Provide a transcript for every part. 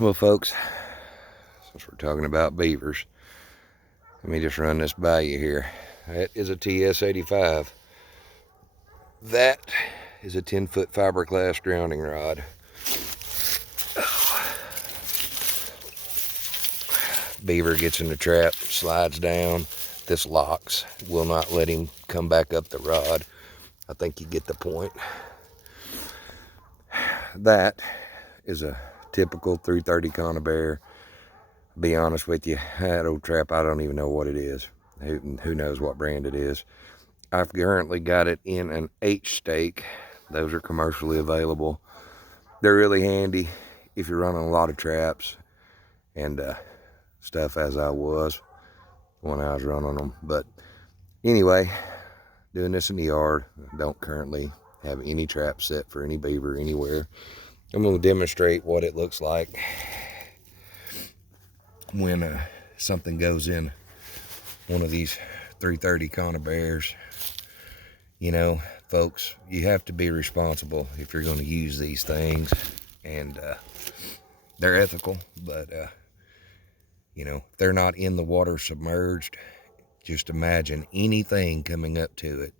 Well, folks, since we're talking about beavers, let me just run this by you here. That is a TS-85. That is a 10-foot fiberglass drowning rod. Beaver gets in the trap, slides down. This locks, will not let him come back up the rod. I think you get the point. That is a typical 330 conibear. Be honest with you, that old trap, I don't even know what it is. Who knows what brand it is. I've currently got it in an H stake. Those are commercially available. They're really handy if you're running a lot of traps and stuff, as I was when I was running them. But anyway, doing this in the yard. I don't currently have any trap set for any beaver anywhere. I'm going to demonstrate what it looks like when something goes in one of these 330 conibears. You know, folks, you have to be responsible if you're going to use these things, and they're ethical, but you know, if they're not in the water submerged, just imagine anything coming up to it,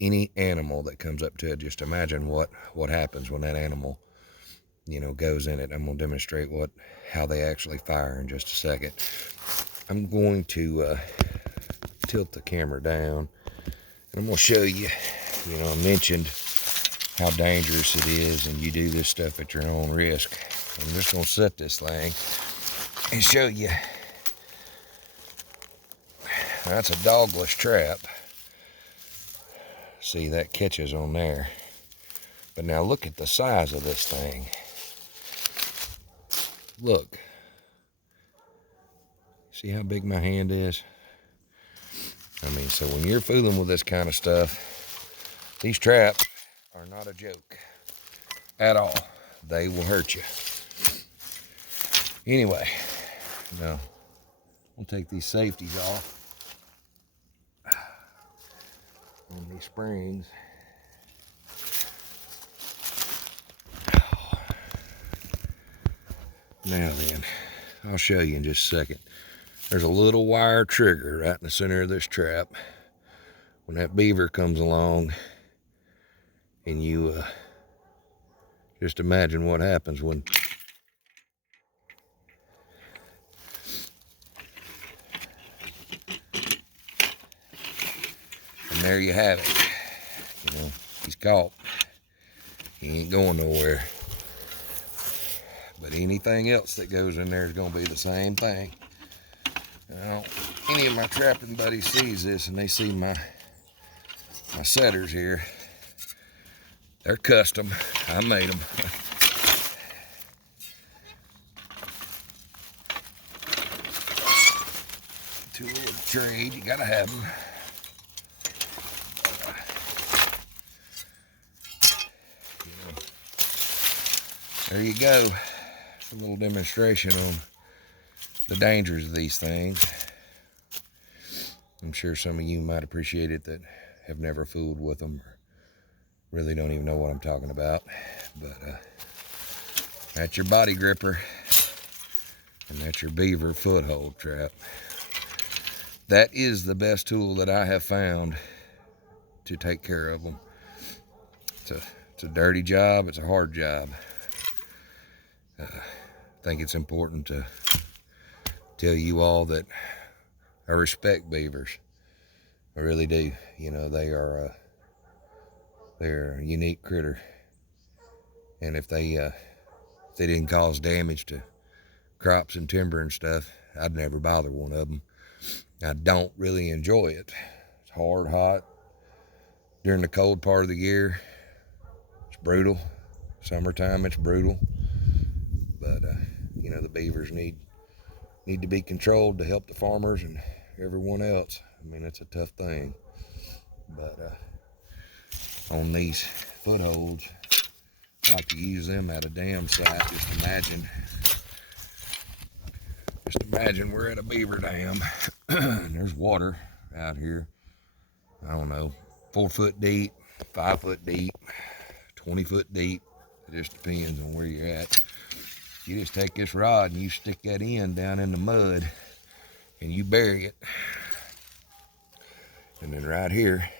any animal that comes up to it. Just imagine what happens when that animal, you know, goes in it. I'm going to demonstrate how they actually fire in just a second. I'm going to tilt the camera down, and I'm going to show you. You know, I mentioned how dangerous it is, and you do this stuff at your own risk. I'm just going to set this thing and show you. That's a dogless trap. See, that catches on there. But now look at the size of this thing. Look. See how big my hand is? I mean, so when you're fooling with this kind of stuff, these traps are not a joke at all. They will hurt you. Anyway, now we'll take these safeties off on these springs. Now then, I'll show you in just a second. There's a little wire trigger right in the center of this trap. When that beaver comes along, and you just imagine what happens when and there you have it. You know, he's caught. He ain't going nowhere. But anything else that goes in there is going to be the same thing. Now, any of my trapping buddies sees this and they see my setters here. They're custom. I made them. Tool of trade. You gotta have them. There you go. A little demonstration on the dangers of these things. I'm sure some of you might appreciate it that have never fooled with them, or really don't even know what I'm talking about. But that's your body gripper, and that's your beaver foothold trap. That is the best tool that I have found to take care of them. It's a dirty job. It's a hard job. I think it's important to tell you all that I respect beavers. I really do. You know, they're a unique critter, and if they didn't cause damage to crops and timber and stuff, I'd never bother one of them. I don't really enjoy it. It's hard, hot. During the cold part of the year, it's brutal. Summertime, it's brutal. But you know, the beavers need to be controlled to help the farmers and everyone else. I mean, it's a tough thing. But on these footholds, I like to use them at a dam site. Just imagine we're at a beaver dam and there's water out here. I don't know, 4 foot deep, 5 foot deep, 20 foot deep. It just depends on where you're at. You just take this rod and you stick that end down in the mud and you bury it. And then right here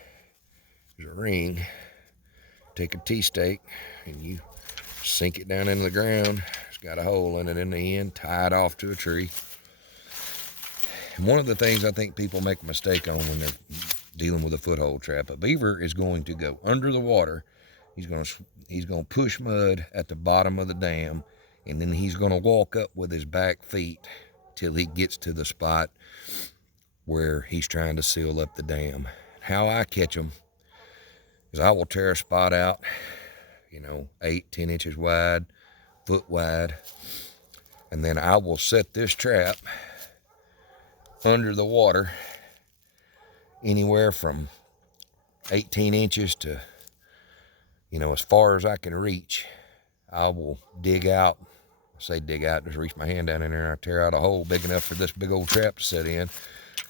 is a ring. Take a T-stake and you sink it down into the ground. It's got a hole in it in the end, tie it off to a tree. And one of the things I think people make a mistake on when they're dealing with a foothold trap, a beaver is going to go under the water. He's going to push mud at the bottom of the dam, and then he's going to walk up with his back feet till he gets to the spot where he's trying to seal up the dam. How I catch them is I will tear a spot out, 8-10 inches wide, foot wide, and then I will set this trap under the water anywhere from 18 inches to, as far as I can reach. I will dig out, just reach my hand down in there and I tear out a hole big enough for this big old trap to set in.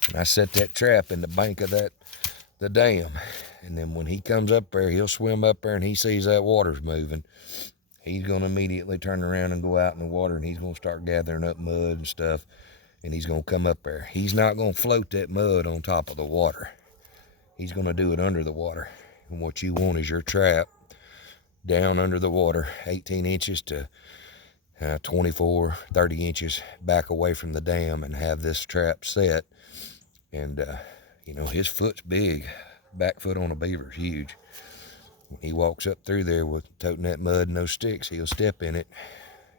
And I set that trap in the bank of the dam. And then when he comes up there, he'll swim up there and he sees that water's moving. He's going to immediately turn around and go out in the water and he's going to start gathering up mud and stuff. And he's going to come up there. He's not going to float that mud on top of the water. He's going to do it under the water. And what you want is your trap down under the water, 18 inches to 24, 30 inches back away from the dam, and have this trap set. And, his foot's big. Back foot on a beaver's huge. When he walks up through there with toting that mud and those sticks, he'll step in it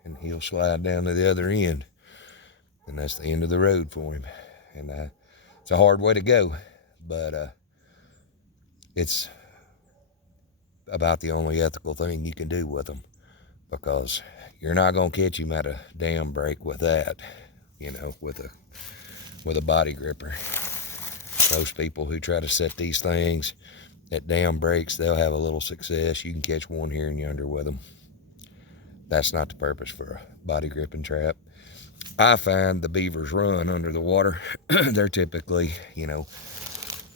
and he'll slide down to the other end. And that's the end of the road for him. And it's a hard way to go, but it's about the only ethical thing you can do with them, because you're not going to catch him at a dam break with that, with a body gripper. Most people who try to set these things at dam breaks, they'll have a little success. You can catch one here and yonder with them. That's not the purpose for a body gripping trap. I find the beavers run under the water. They're typically,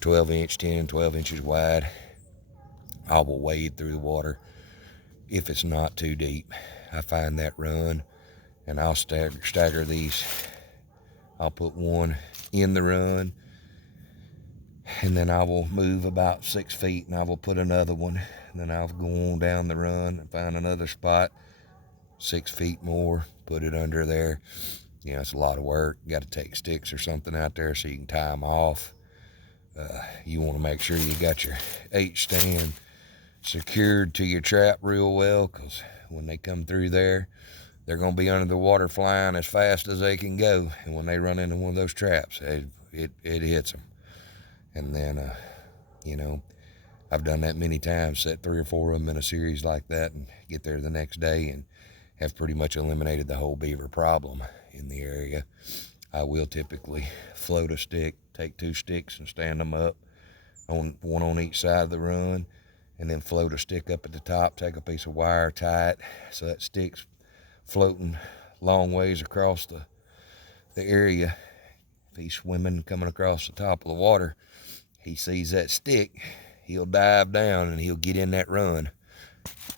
12 inches wide. I will wade through the water if it's not too deep. I find that run, and I'll stagger these. I'll put one in the run, and then I will move about 6 feet, and I will put another one. And then I'll go on down the run and find another spot, 6 feet more, put it under there. It's a lot of work. You got to take sticks or something out there so you can tie them off. You want to make sure you got your H-stand secured to your trap real well, because when they come through there, they're going to be under the water flying as fast as they can go. And when they run into one of those traps, it hits them. And then, I've done that many times, set 3 or 4 of them in a series like that and get there the next day and have pretty much eliminated the whole beaver problem in the area. I will typically float a stick, take 2 sticks and stand them up, one on each side of the run, and then float a stick up at the top, take a piece of wire, tie it so that stick's floating long ways across the area. If he's swimming, coming across the top of the water, he sees that stick, he'll dive down and he'll get in that run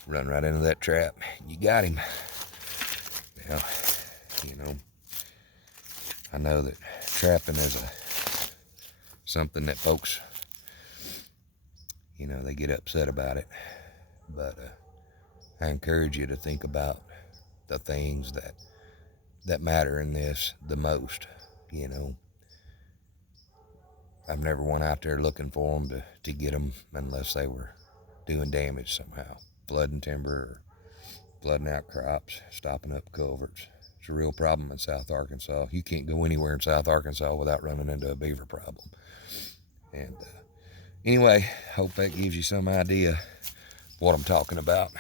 right into that trap. You got him. Now, I know that trapping is something that folks, they get upset about it, but I encourage you to think about the things that matter in this the most. I've never went out there looking for them to get them unless they were doing damage somehow, flooding timber or flooding out crops, stopping up culverts. It's a real problem in South Arkansas. You can't go anywhere in South Arkansas without running into a beaver problem. And anyway, hope that gives you some idea of what I'm talking about.